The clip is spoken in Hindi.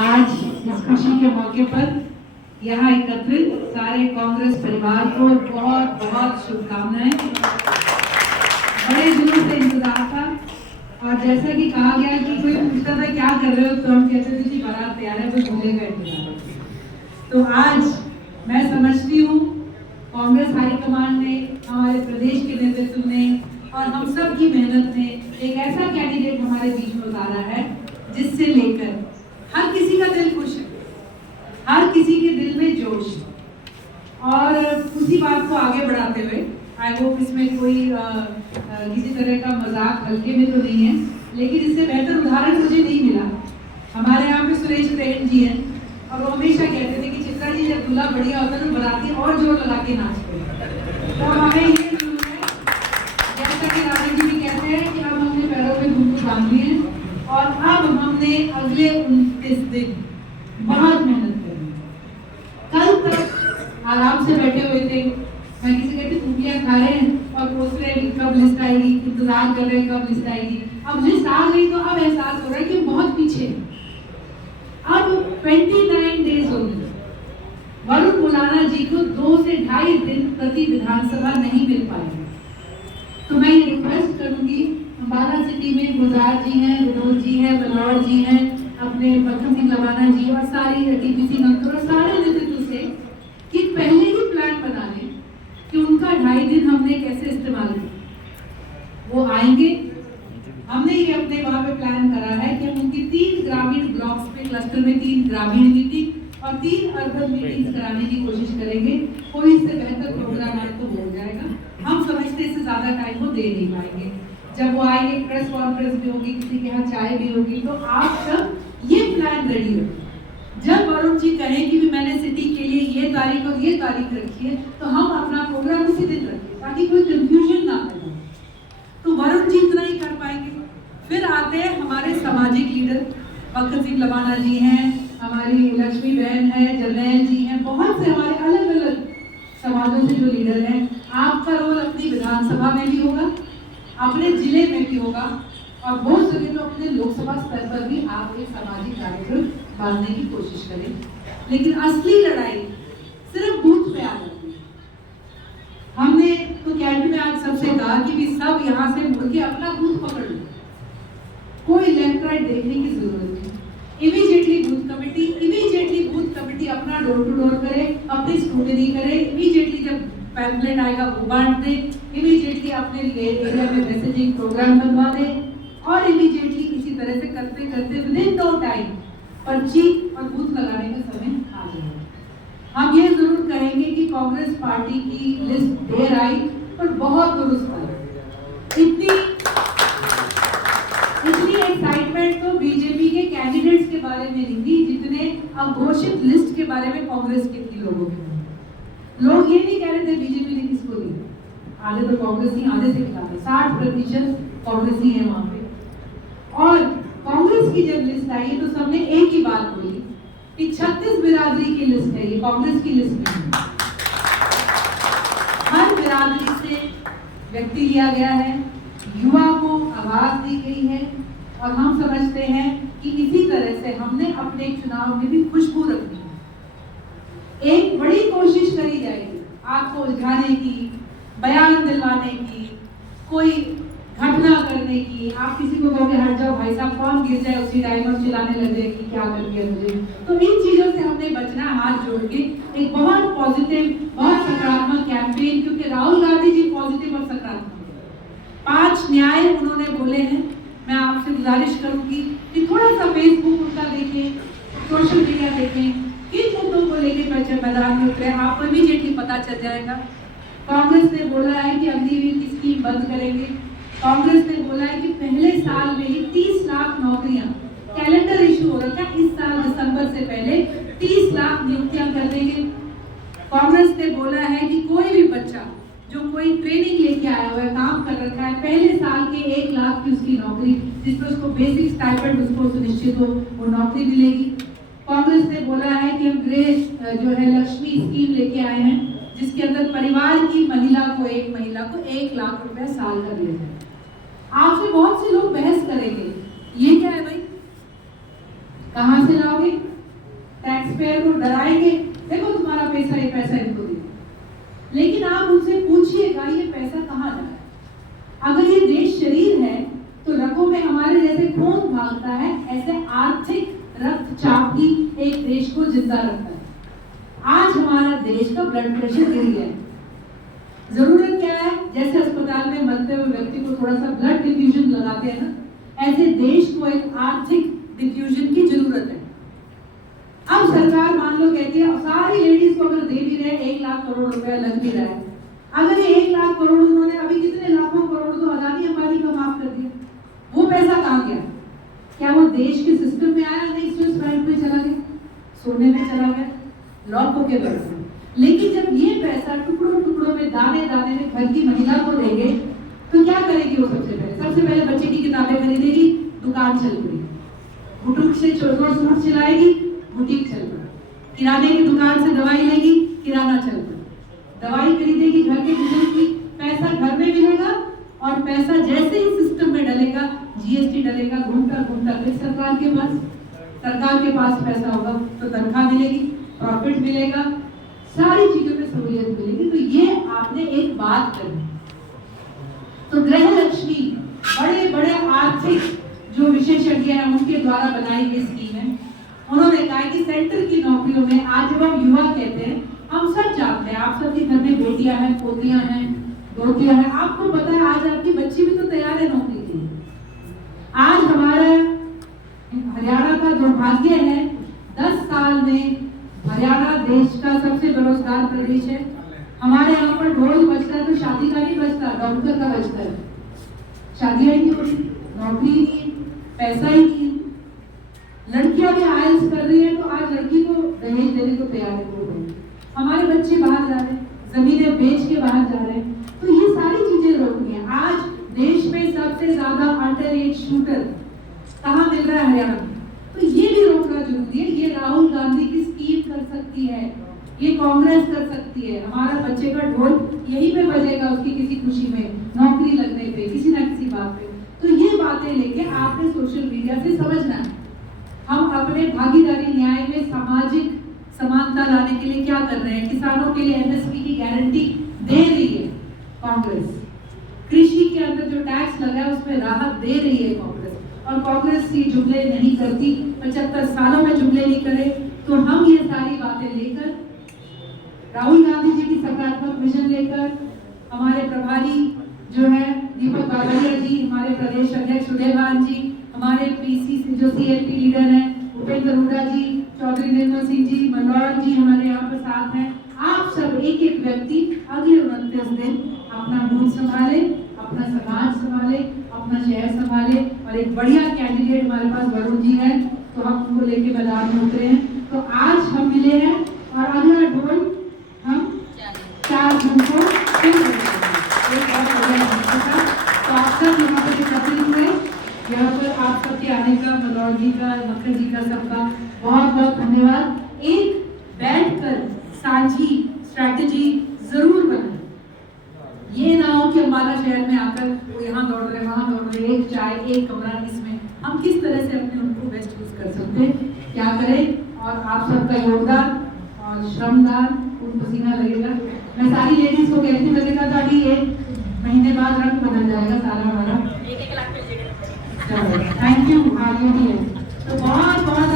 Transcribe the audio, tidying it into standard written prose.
आज इस खुशी के मौके पर यहाँ एकत्रित सारे कांग्रेस परिवार को बहुत बहुत शुभकामनाएं। बड़े दिनों से इंतजार था और जैसा कि कहा गया कि कोई पूछता था क्या कर रहे हो तो हम कहते थे कि बारात तैयार है तो भूलेगा इंतजार। तो आज मैं समझती हूँ कांग्रेस हाईकमान ने, हमारे प्रदेश के नेतृत्व ने और हम सब की मेहनत ने एक ऐसा कैंडिडेट हमारे बीच में उतारा है जिससे लेकर हर किसी का दिल खुश है, हर किसी के दिल में जोश है। और उसी बात को आगे बढ़ाते हुए आई होप इसमें कोई किसी तरह का मजाक हल्के में तो नहीं है, लेकिन इससे बेहतर उदाहरण मुझे नहीं मिला। हमारे यहाँ पे सुरेश रेन जी हैं और वो हमेशा कहते थे कि चित्रा जी जब दूल्हा बढ़िया होता है तो बराती और जोर लगा के नाचते हैं। तो हमें ये जरूर है, जैसा कि राजा जी भी कहते हैं कि अब हमने पैरों में घुंघरू बांध लिए और अब हमने अगले 29 दिन बहुत मेहनत करनी। कल तक आराम से बैठे हुए थे, मैं किसी कहती खुबियाँ खा रहे हैं और सोच रहे हैं कब लिस्ट आएगी, इंतजार कर रहे हैं कब लिस्ट आएगी। अब लिस्ट आ गई तो अब एहसास हो रहा है कि बहुत पीछे। अब 29 डेज हो गए, वरुण मुलाना जी को 2 से 2.5 दिन प्रति विधानसभा नहीं मिल पाएगी। तो मैं ये रिक्वेस्ट करूंगी, अम्बाला सिटी में गुलजार जी हैं, विनोद जी हैं, बलौर जी हैं, अपने बखन सिंह लवाना जी और सारी टीपीसी मंत्री और सारे नेतृत्व से कि पहले ही प्लान बना लें कि उनका 2.5 दिन हमने कैसे इस्तेमाल किया। वो आएंगे, हमने ये अपने वहाँ पे प्लान करा है कि हम उनकी 3 ग्रामीण ब्लॉक्स में क्लस्टर में 3 ग्रामीण मीटिंग और 3 अर्बन मीटिंग्स कराने की कोशिश करेंगे। कोई इससे बेहतर प्रोग्राम है तो हो जाएगा। हम समझते इससे ज्यादा टाइम वो दे नहीं पाएंगे। जब वो आएंगे प्रेस कॉन्फ्रेंस भी होगी, किसी के यहाँ चाय भी होगी, तो आप सब ये प्लान रेडी हो। जब वरुण जी कहें कि भी मैंने सिटी के लिए ये तारीख और ये तारीख रखी है तो हम अपना प्रोग्राम उसी दिन रखें ताकि कोई कंफ्यूजन ना हो। तो वरुण जी इतना ही कर पाएंगे। फिर आते हैं हमारे सामाजिक लीडर, बखन सिंह लवाना जी हैं, हमारी लक्ष्मी बहन है, जरनैल जी हैं, बहुत से हमारे अलग अलग समाजों से जो लीडर हैं। आपका रोल अपनी विधानसभा में भी होगा, अपने जिले में भी होगा और हो सके तो अपने लोकसभा स्तर पर भी आप एक सामाजिक कार्यक्रम बांधने की कोशिश करें। लेकिन असली लड़ाई सिर्फ बूथ पे आ जाती है। हमने तो कैबिनेट में आज सबसे कहा कि भी सब यहाँ से मुड़ के अपना बूथ पकड़ लो, कोई लेफ्ट राइट देखने की जरूरत नहीं। इमीडिएटली बूथ कमेटी अपना डोर टू डोर करे, अपनी स्क्रूटनी करे, इमीडिएटली जब पैम्फलेट आएगा वो बांट दे, इमीडिएटली अपने एरिया में मैसेजिंग प्रोग्राम बनवा दे और इमीडिएटली इसी तरह से करते करते विदिन नो टाइम पर्ची और बूथ लगाने का समय आ जाएगा। हम ये जरूर कहेंगे कि कांग्रेस पार्टी की लिस्ट देर आई पर बहुत दुरुस्त आई। इतनी एक्साइटमेंट तो बीजेपी के कैंडिडेट्स के बारे में नहीं थी जितने अघोषित लिस्ट के बारे में कांग्रेस के थी। लोग ये नहीं कह रहे थे बीजेपी ने किसको दिया, आधे तो कांग्रेस ही, आधे से क्या 60% कांग्रेस ही है वहां पे। और कांग्रेस की जब लिस्ट आई तो सबने एक ही बात बोली कि 36 बिरादरी की लिस्ट है, ये कांग्रेस की लिस्ट नहीं है। हर बिरादरी से व्यक्ति लिया गया है, युवा को आवाज दी गई है और हम समझते हैं कि इसी तरह से हमने अपने चुनाव में भी खुशबू रखनी है। एक बड़ी कोशिश करी जाएगी आपको उलझाने की, बयान दिलवाने की, कोई घटना करने की। आप किसी को कहोगे हट जाओ भाई साहब, कौन गिर जाए उसी टाइम और चिल्लाने लगे कि क्या कर दिया मुझे। तो इन चीजों से हमने बचना, हाथ जोड़ के एक बहुत पॉजिटिव, बहुत सकारात्मक कैंपेन, क्योंकि राहुल गांधी जी पॉजिटिव और सकारात्मक है। 5 न्याय उन्होंने बोले हैं। मैं आपसे गुजारिश करूंगी कि थोड़ा सा फेसबुक उनका देखें, सोशल मीडिया देखें, किन मुद्दों को लेकर मैदान में उतरे, आपको इमीडिएटली पता चल जाएगा। कांग्रेस ने बोला है कि अग्निवीर की स्कीम बंद करेंगे। कांग्रेस ने बोला है कि पहले साल में ही 30 लाख नौकरियां, कैलेंडर इशू हो रखा है, इस साल दिसंबर से पहले 30 लाख नियुक्तियां कर देंगे। कांग्रेस ने बोला है कि कोई भी बच्चा जो कोई ट्रेनिंग लेके आया हुआ है, काम कर रखा है, पहले साल के 1 लाख की उसकी नौकरी, जिसमें उसको बेसिक स्टाइपेंड उसको सुनिश्चित हो, वो नौकरी मिलेगी। कांग्रेस ने बोला है कि हम गृह जो है लक्ष्मी स्कीम लेके आए हैं, जिसके अंदर परिवार की महिला को 1 लाख रुपए साल का दिया जाए। आपसे बहुत से लोग बहस करेंगे, ये क्या है भाई, कहां से लाओगे? टैक्स पेयर को डराएंगे, देखो तुम्हारा पैसा, ये पैसा इनको दे। लेकिन आप उनसे पूछिएगा ये पैसा कहां जा रहा है। अगर ये देश शरीर है तो रगों में हमारे जैसे खून भागता है, ऐसे आर्थिक रक्तचाप ही एक देश को जिंदा रखता है। आज हमारा देश का ब्लड प्रेशर गिर गया है। जरूरत क्या है? जैसे अस्पताल में मरते हुए व्यक्ति को थोड़ा सा ब्लड डिफ्यूजन लगाते हैं ना, ऐसे देश को एक आर्थिक डिफ्यूजन की जरूरत है। अब सरकार मान लो कहती है सारी लेडीज को अगर दे भी रहे 1 लाख करोड़ रुपया लग भी रहा है, अगर ये 1 लाख करोड़ उन्होंने अभी कितने लाखों करोड़ तो अदानी अंबानी का माफ कर दिया, वो पैसा कहाँ गया? क्या वो देश के सिस्टम में आया? नहीं, स्विस बैंक में चला गया, सोने में चला गया, लॉक के पैसे। लेकिन जब ये पैसा टुकड़ों टुकड़ों में दाने दाने में घर की महिला को देंगे तो क्या करेगी वो? सबसे पहले बच्चे की किताबें खरीदेगी, दुकान चल पड़ी, बुटीक से सूट सिलाएगी, बुटीक चल पड़ा, किराने की दुकान से दवाई लेगी, किराना चल पड़ा, दवाई खरीदेगी घर के बुजुर्ग की, पैसा घर में मिलेगा और पैसा जैसे ही सिस्टम में डलेगा, जीएसटी डलेगा, घूमता घूमता फिर सरकार के पास पैसा होगा तो तनख्वाह मिलेगी, प्रॉफिट मिलेगा, सारी चीजों में सहूलियत मिलेगी। तो ये आपने एक बात करनी। तो गृह लक्ष्मी बड़े बड़े आर्थिक जो विशेषज्ञ हैं उनके द्वारा बनाई गई स्कीम है। उन्होंने कहा कि सेंटर की नौकरियों में आज जब हम युवा कहते हैं, हम सब जानते हैं, आप सबके घर में बेटियां हैं, पोतियां हैं, दोतियां हैं, आपको पता है आज आपकी बच्ची भी तो तैयार है नौकरी के लिए। आज हमारा हरियाणा का दुर्भाग्य है, 10 साल में हरियाणा देश का सबसे बेरोजगार प्रदेश है। हमारे यहाँ पर ढोल बजता है तो शादी का नहीं बजता, डॉक्टर का बजता है। शादियां ही नहीं होती, नौकरी ही नहीं, पैसा ही नहीं। लड़कियां भी आईएलटीएस कर रही है तो आज लड़की को दहेज देने को तैयार हो गई। हमारे बच्चे बाहर जा रहे हैं, जमीनें बेच के बाहर जा रहे हैं। तो ये सारी चीजें रोकनी है। आज देश में सबसे ज्यादा अंडर एज शूटर कहाँ मिल रहा है? हरियाणा में। तो ये भी रोकना जरूरी है। ये राहुल गांधी की स्कीम कर सकती है, ये कांग्रेस कर सकती है। हमारा बच्चे का ढोल यहीं पे बजेगा उसकी किसी खुशी में, नौकरी लगने पे, किसी ना किसी बात पे। तो ये बातें लेके आपने सोशल मीडिया से समझना है हम अपने भागीदारी न्याय में सामाजिक समानता लाने के लिए क्या कर रहे हैं। किसानों के लिए एमएसपी की गारंटी दे रही है कांग्रेस। कृषि के अंदर जो टैक्स लगा है उसमें राहत दे रही है कांग्रेस। और कांग्रेस की जुमले नहीं करती, 75 सालों में जुमले नहीं करे। तो हम ये सारी बातें लेकर, राहुल गांधी जी की सकारात्मक विजन लेकर, हमारे प्रभारी जो है दीपक बावरिया जी, हमारे प्रदेश अध्यक्ष उदयभान जी, हमारे पीसीसी जो सीएलपी लीडर हैं उपेंद्र हुड्डा जी, चौधरी निर्मल सिंह जी, मनोहर जी हमारे यहाँ पर साथ हैं। आप सब एक एक व्यक्ति अगले 29 दिन अपना बूथ संभाले, अपना समाज संभाले, अपना शहर संभाले। और एक बढ़िया कैंडिडेट हमारे पास वरुण जी है, तो हम उनको लेके मैदान में उतरे हैं। तो आज हम मिले हैं और अगला ढोल हम 4 जून को तो आप सब यहाँ पर एकत्रित हुए। यहाँ पर आप सबके आने का, मनोहर जी का, मक्खन जी का, सबका बहुत बहुत धन्यवाद। एक बैठकर साझी स्ट्रैटेजी जरूर बनाए। ये ना हो कि अम्बाला शहर में आकर वो यहाँ दौड़ रहे, वहाँ दौड़ रहे, एक चाय, एक कमरा, इसमें हम किस तरह से अपने उनको बेस्ट यूज कर सकते हैं, क्या करें। और आप सबका योगदान और श्रमदान, खून पसीना लगेगा। मैं सारी लेडीज को कहती हूँ, मैंने कहा था अभी 1 महीने बाद रंग बदल जाएगा सारा हमारा। Thank you. हाँ ये भी है। तो बहुत बहुत